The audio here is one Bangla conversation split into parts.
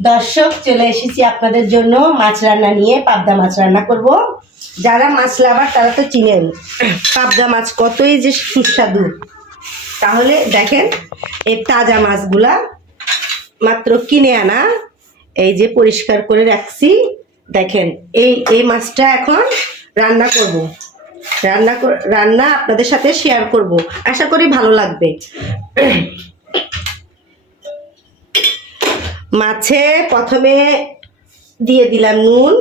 দর্শক, চলে এসেছি আপনাদের জন্য মাছ রান্না নিয়ে। পাবদা মাছ রান্না করব। যারা মাছ লাভার তারা তো চিনেন পাবদা মাছ কতই যে সুস্বাদু। তাহলে দেখেন, এই তাজা মাছগুলা মাত্র কিনে আনা, এই যে পরিষ্কার করে রাখছি। দেখেন, এই মাছটা এখন রান্না করব। রান্না আপনাদের সাথে শেয়ার করব, আশা করি ভালো লাগবে। মাছে প্রথমে দিয়ে দিলাম নুন,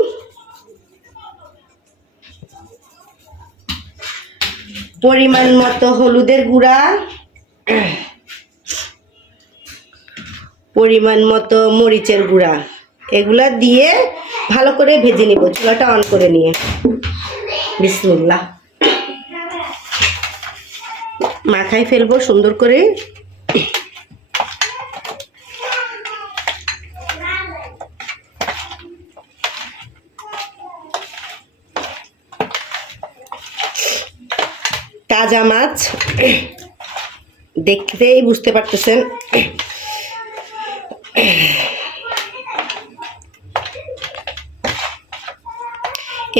পরিমাণ মতো হলুদের গুঁড়া, পরিমাণ মতো মরিচের গুঁড়া। এগুলা দিয়ে ভালো করে ভেজে নিব, চুলাটা অন করে নিয়ে। বিসমিল্লাহ, মাখাই ফেলবো সুন্দর করে। তাজা মাছ, দেখতেই বুঝতে পারতেছেন।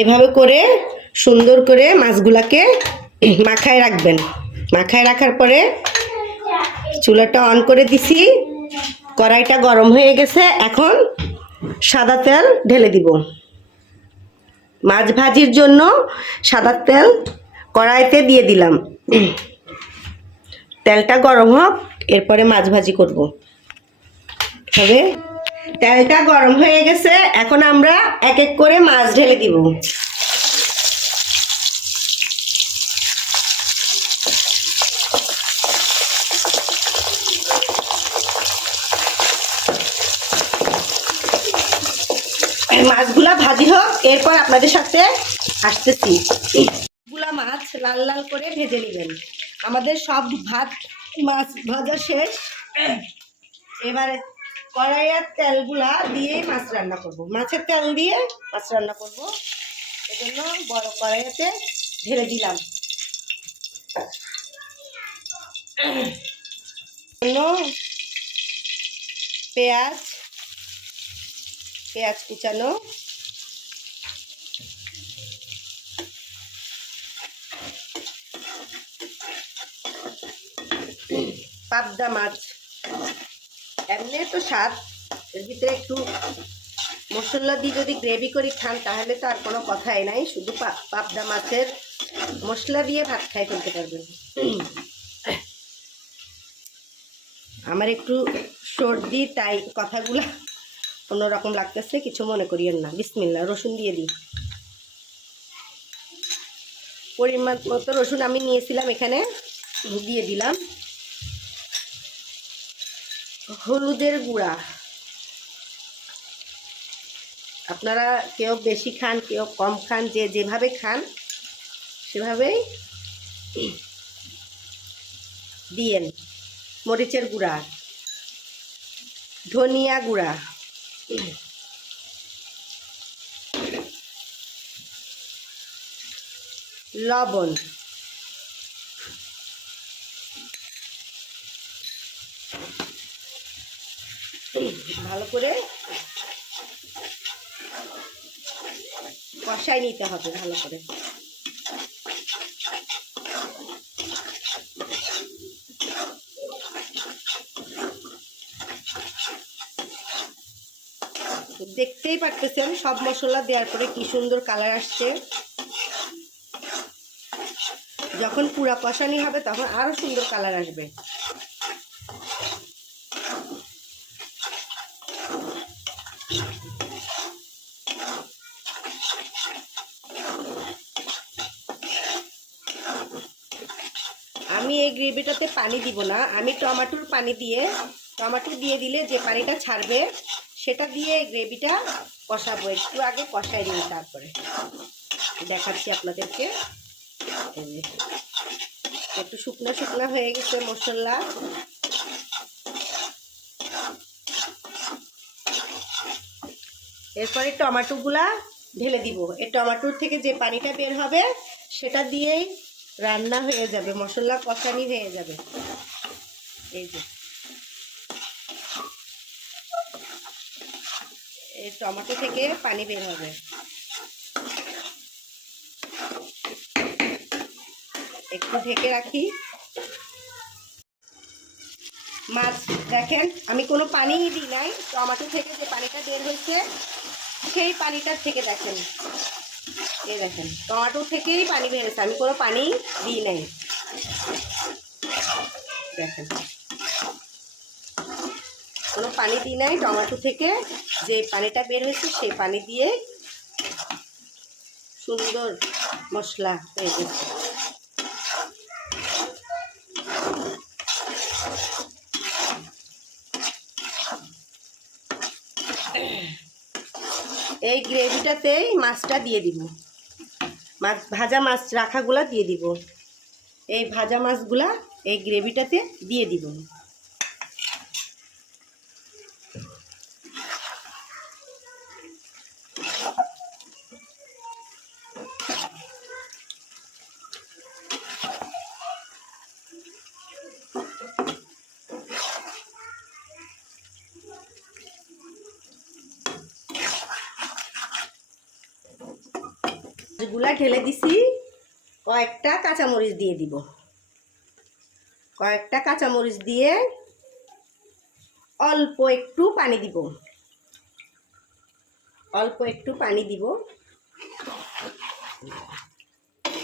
এভাবে করে সুন্দর করে মাছগুলাকে মাখায় রাখবেন। মাখায় রাখার পরে চুলাটা অন করে দিছি, কড়াইটা গরম হয়ে গেছে। এখন সাদা তেল ঢেলে দিব। মাছ ভাজির জন্য সাদা তেল কড়াইতে দিয়ে দিলাম। তেলটা গরম হোক, এরপরে মাছ ভাজি করব। তবে তেলটা গরম হয়ে গেছে, এখন আমরা এক এক করে মাছ ঢেলে দিব। মাছগুলা ভাজি হোক, এরপর আপনাদের সাথে আসতেছি। গুলা মাছ লাল লাল করে ভেজে নেবেন। আমাদের সব মাছ ভাজা শেষ। এবারে কড়াইয়ের তেলগুলা দিয়ে মাছ রান্না করব। মাছের তেল দিয়ে মাছ রান্না করব, এজন্য বড় কড়াইতে ঢেলে দিলাম। পেঁয়াজ কুচানো, পাবদা মাছ এমনি তো স্বাদ, এর ভিতরে একটু মশলা দিয়ে যদি গ্রেভি করে খান তাহলে তো আর কোনো কথাই নাই। শুধু পাবদা মাছের মশলা দিয়ে ভাত খাই ফেলতে পারবেন। আমার একটু সর্দি, তাই কথাগুলা অন্যরকম লাগতেছে, কিছু মনে করিয়েন না। বিসমিল্লাহ, রসুন দিয়ে দিই। পরিমাণ মতো রসুন আমি নিয়েছিলাম, এখানে দিয়ে দিলাম। হলুদের গুঁড়া, আপনারা কেউ বেশি খান কেউ কম খান, যে যেভাবে খান সেভাবেই দিয়েন। মরিচের গুঁড়া, ধনিয়া গুঁড়া, লবণ, ভালো করে কষাই নিতে হবে ভালো করে। দেখতেই পারতেছেন সব মশলা দেওয়ার পরে কি সুন্দর কালার আসছে। যখন পুরা কষানি হবে তখন আরো সুন্দর কালার আসবে। আমি এই গ্রেভিটাতে পানি দিব না, আমি টমেটোর পানি দিয়ে, টমেটো দিয়ে দিলে যে পানিটা ছাড়বে সেটা দিয়ে গ্রেভিটা কষাবো। একটু আগে কষাই নিই, তারপরে দেখাচ্ছি আপনাদেরকে। একটু শুকনো শুকনো হয়ে গেছে মশলা। এরপরে টমেটোগুলা ঢেলে দিব। এই টমেটোর থেকে যে পানিটা বের হবে সেটা দিয়েই রান্না হয়ে যাবে, মশলা কষানি হয়ে যাবে। এই যে এই টমেটো থেকে পানি বের হবে। একটু ঢেকে রাখি। মাছ দেখেন আমি কোনো পানি দিই নাই, টমেটো থেকে যে পানিটা বের হয়েছে সেই পানিটার থেকে দেখেন, এই দেখেন টমেটো থেকেই পানি বের হয়েছে, আমি কোনো পানি দিই নাই। দেখেন কোনো পানি দিই নাই, টমেটো থেকে যে পানিটা বের হয়েছে সেই পানি দিয়ে সুন্দর মশলা হয়ে গেছে। এই গ্রেভিটাতেই মাছটা দিয়ে দিব, মাছ ভাজা মাছ রাখাগুলা দিয়ে দিব, এই ভাজা মাছগুলা এই গ্রেভিটাতে দিয়ে দিব। মাছগুলা ঢেলে দিছি, কয়েকটা কাঁচামরিচ দিয়ে দিব, কয়েকটা কাঁচামরিচ দিয়ে অল্প একটু পানি দিব, অল্প একটু পানি দিব।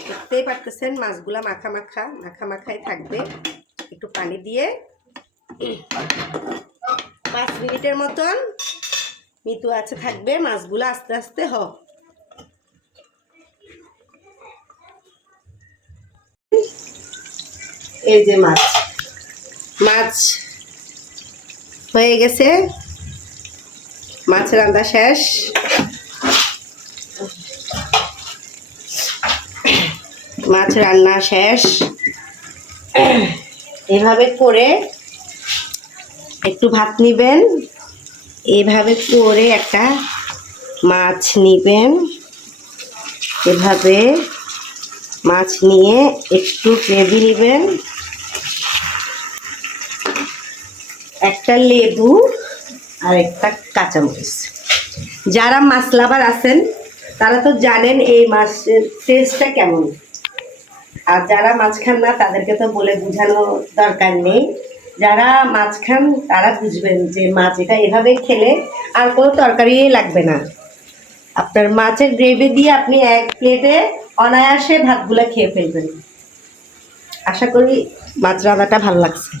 দেখতেই পারতেছেন মাছগুলা মাখা মাখা মাখা মাখাই থাকবে। একটু পানি দিয়ে 5 মিনিটের মতন মৃদু আছে থাকবে, মাছগুলো আস্তে আস্তে হোক। এই যে মাছ মাছ হয়ে গেছে, মাছ রান্না শেষ। মাছ রান্না শেষ। এভাবে করে একটু ভাত নিবেন, এভাবে করে একটা মাছ নিবেন, এভাবে মাছ নিয়ে একটু গ্রেভি নেবেন, একটা লেবু আর একটা কাঁচামরিচ। যারা মাছ লাভার আছেন তারা তো জানেন এই মাছের টেস্টটা কেমন, আর যারা মাছ খান না তাদেরকে তো বলে বোঝানোর দরকার নেই। যারা মাছ খান তারা বুঝবেন যে মাছ এটা এভাবে খেলে আর কোনো তরকারি লাগবে না। আপনার মাছের গ্রেভি দিয়ে আপনি এক প্লেটে অনায়াসে ভাতগুলো খেয়ে ফেলবেন। আশা করি মাছ রান্নাটা ভালো লাগছে।